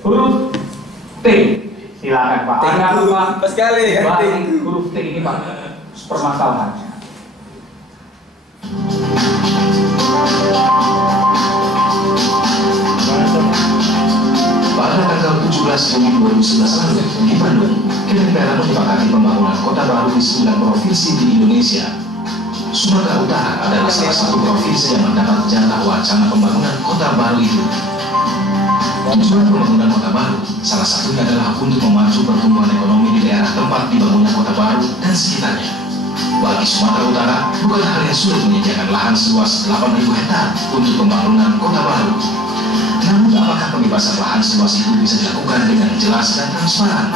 huruf T. Silakan Pak. Ada apa sekali kan huruf T ini Pak? Permasalahannya. Pada tanggal 17 Juni 2011 lalu di Bandung, Kementerian menyepakati pembangunan kota baru di 9 provinsi di Indonesia. Sumatera Utara adalah salah satu provinsi yang mendapat jatah wacana pembangunan kota baru itu. Tujuan pembangunan kota baru salah satunya adalah untuk memacu pertumbuhan ekonomi di daerah tempat dibangunnya kota baru dan sekitarnya. Bagi Sumatera Utara, bukan hal yang sulit menyediakan lahan seluas 8.000 hektar untuk pembangunan kota baru. Namun, apakah pembebasan lahan seluas itu bisa dilakukan dengan jelas dan transparan?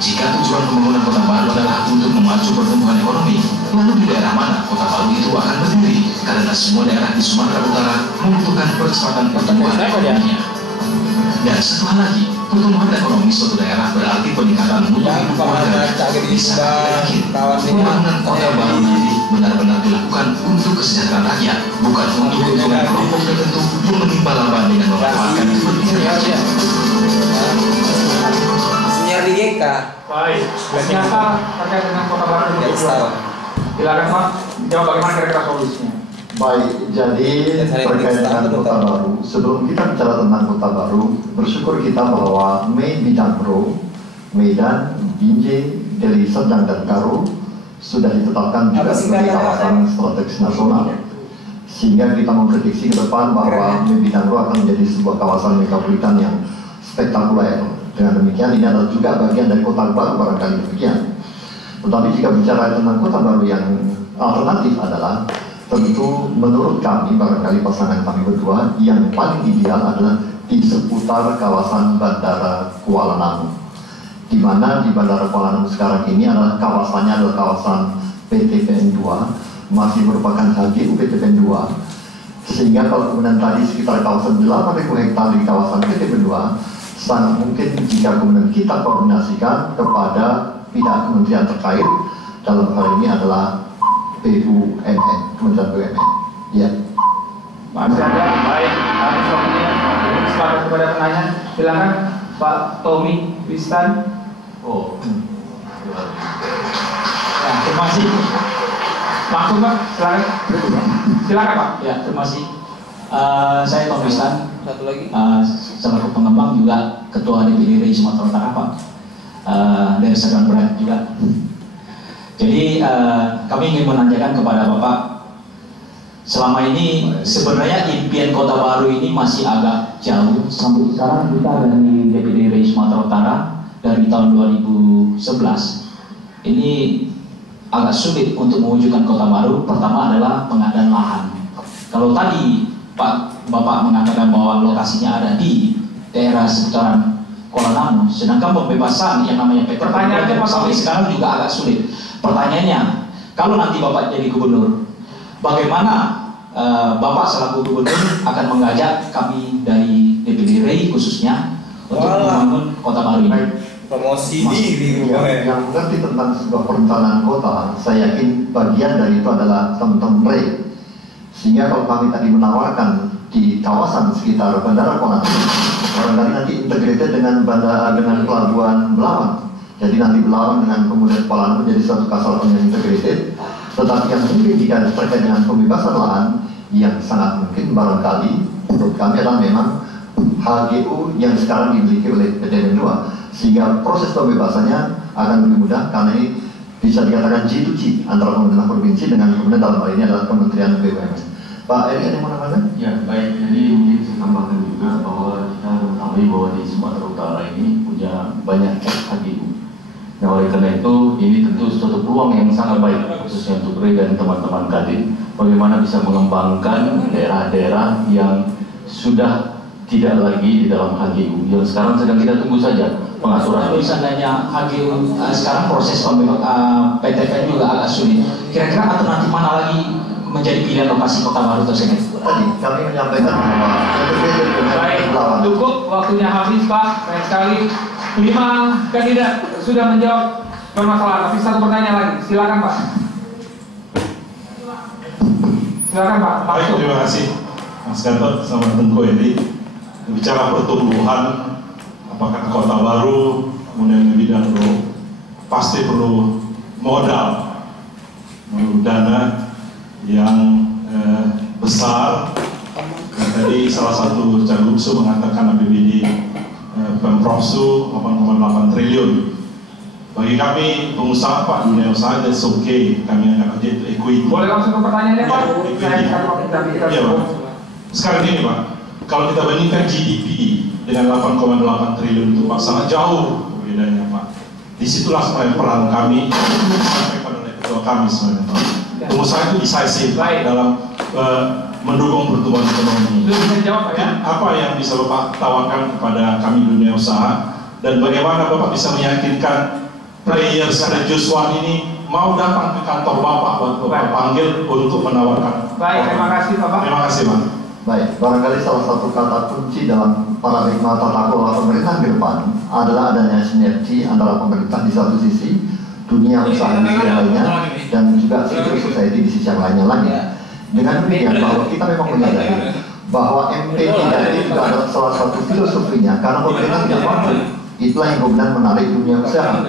Jika tujuan pembangunan kota baru adalah untuk memacu pertumbuhan ekonomi, lalu di daerah mana kota baru itu akan berdiri? Karena semua daerah di Sumatera Utara membutuhkan percepatan pertumbuhan ekonominya. Dan setelah lagi, pertumbuhan ekonomi suatu daerah berarti peningkatan mutu hidup warga. Bisa yakin, pembangunan kota baru nanti benar-benar dilakukan untuk kesejahteraan rakyat, bukan untuk keuntungan kelompok tertentu yang menimba laba dengan memanfaatkan kepentingan rakyat. Senior di GK. Baik, ternyata terkait dengan kota baru ini. Silakan Pak, jawab bagaimana kira-kira solusinya. Baik, jadi terkait dengan kota baru, sebelum kita bicara tentang kota baru, bersyukur kita bahwa Bidang Pro, Medan, Binjai, Deli Serdang dan Karo sudah ditetapkan juga sebagai kawasan strategis nasional. Sehingga kita memprediksi ke depan bahwa Bidang Pro akan menjadi sebuah kawasan metropolitan yang spektakuler. Dengan demikian ini adalah juga bagian dari kota baru barangkali demikian. Tetapi jika bicara tentang kota baru yang alternatif adalah tentu menurut kami, barangkali pasangan kami berdua, yang paling ideal adalah di seputar kawasan Bandara Kuala Namu. Di mana di Bandara Kuala Namu sekarang ini adalah kawasannya adalah kawasan PTPN 2, masih merupakan HGU PTPN 2. Sehingga kalau kemudian tadi sekitar kawasan 8.000 hektar di kawasan PTPN 2, sangat mungkin jika kemudian kita koordinasikan kepada pihak kementerian terkait, dalam hal ini adalah BUMN, Kementerian BUMN. Ya. Masih ada, baik. Habis waktunya. Silakan kepada penanya. Silakan Pak Tommy Pistan. Oh. Ya, terima kasih. Langsung Pak, silakan. Silakan Pak. Ya, terima kasih. Saya Tommy Pistan. Satu lagi. Selaku pengembang juga Ketua DPD RI Sumatera Utara Pak. Dari Sedang Berat juga. Jadi kami ingin menanyakan kepada Bapak, selama ini sebenarnya impian kota baru ini masih agak jauh. Sampai sekarang kita dari DPD RI Sumatera Utara dari tahun 2011 ini agak sulit untuk mewujudkan kota baru. Pertama adalah pengadaan lahan. Kalau tadi Bapak mengatakan bahwa lokasinya ada di daerah seputaran Kuala Namu, sedangkan pembebasan yang namanya pertanyaannya sampai sekarang juga agak sulit. Pertanyaannya, kalau nanti Bapak jadi gubernur, bagaimana Bapak selaku gubernur akan mengajak kami dari DPD RI khususnya untuk membangun kota baru ini? Promosi diri. Yang mengerti tentang sebuah perencanaan kota, saya yakin bagian dari itu adalah teman-teman RI. Sehingga kalau kami tadi menawarkan di kawasan sekitar Bandara Kuala Namu, barangkali nanti integrated dengan pelabuhan Belawan. Jadi nanti Belawan dengan kemudian Kuala Namu menjadi satu kawasan yang integrated. Tetapi yang mungkin jika terkait dengan pembebasan lahan, yang sangat mungkin barangkali menurut kami adalah memang HGU yang sekarang dimiliki oleh PTPN 2. Sehingga proses pembebasannya akan lebih mudah karena ini bisa dikatakan G2G antara pemerintah provinsi dengan kemudian dalam hal ini adalah Kementerian BUMN. Pak Eri ada yang mau nambahkan? Ya baik, jadi mungkin saya tambahkan juga bahwa kita mengetahui bahwa di Sumatera Utara ini punya banyak HGU. Nah oleh karena itu ini tentu suatu peluang yang sangat baik khususnya untuk RI dan teman-teman Kadin, bagaimana bisa mengembangkan daerah-daerah yang sudah tidak lagi di dalam HGU yang sekarang sedang kita tunggu saja pengaturan. Kalau seandainya HGU sekarang proses PTPN juga agak sulit. Kira-kira alternatif mana lagi menjadi pilihan lokasi kota baru tersebut? Tadi kami menyampaikan bahwa baik, cukup waktunya habis Pak. Baik sekali. 5 kandidat sudah menjawab permasalahan, tapi satu pertanyaan lagi. Silakan Pak. Silakan Pak. Baik, terima kasih Mas Gatot sama Tengku Edi. bicara pertumbuhan, apakah kota baru, kemudian Bidangro, pasti perlu modal, perlu dana yang besar. Dan tadi salah satu Cagupsu mengatakan APBD Pemprov Su 8,8 triliun. Bagi kami pengusaha Pak, dunia usaha that's okay, kami anggap itu equity. Boleh langsung ke pertanyaannya Pak? Iya Pak. Sekarang ini Pak, kalau kita bandingkan GDP dengan 8,8 triliun itu Pak, sangat jauh bedanya Pak. Disitulah sebenarnya peran kami disampaikan oleh ketua kami sebenarnya Pak. Pengusaha itu decisive dalam mendukung pertumbuhan ekonomi. Bisa jawab Pak ya? Apa yang bisa Bapak tawarkan kepada kami dunia usaha, dan bagaimana Bapak bisa meyakinkan players Regius One ini mau datang ke kantor Bapak buat Bapak panggil untuk menawarkan. Baik, terima kasih Bapak. Terima kasih Pak. Baik, barangkali salah satu kata kunci dalam paradigma tata kelola pemerintah ke depan adalah adanya sinergi antara pemerintah di satu sisi, dunia usaha di sisi lainnya, dan juga civil society di sisi yang lainnya lagi. Dengan demikian bahwa kita memang menyadari bahwa MP3 ini juga adalah salah satu filosofinya, karena pemerintah tidak mampu. Itulah yang kemudian menarik dunia usaha.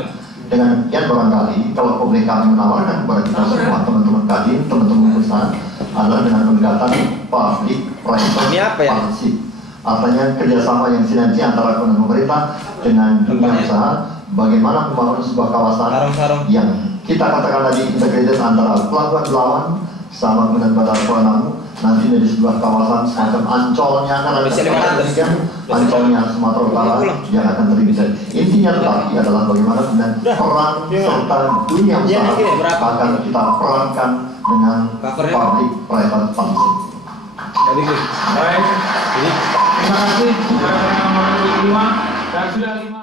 Dengan demikian barangkali kalau publik kami menawarkan kepada kita semua, teman-teman kadin, teman-teman perusahaan, adalah dengan pendekatan public private partnership. Artinya kerjasama yang sinergi antara pemerintah dengan dunia usaha, bagaimana membangun sebuah kawasan yang kita katakan tadi integrated antara Pelabuhan Belawan sama kemudian Bandar Kuala Namu, nanti menjadi sebuah kawasan semacam Ancolnya kan ada Ancolnya Sumatera Utara yang akan terlibat. Intinya tetapi adalah bagaimana kemudian peran serta dunia usaha akan kita perankan dengan public private partnership. Baik, terima kasih. Nomor 5 dan sudah 5.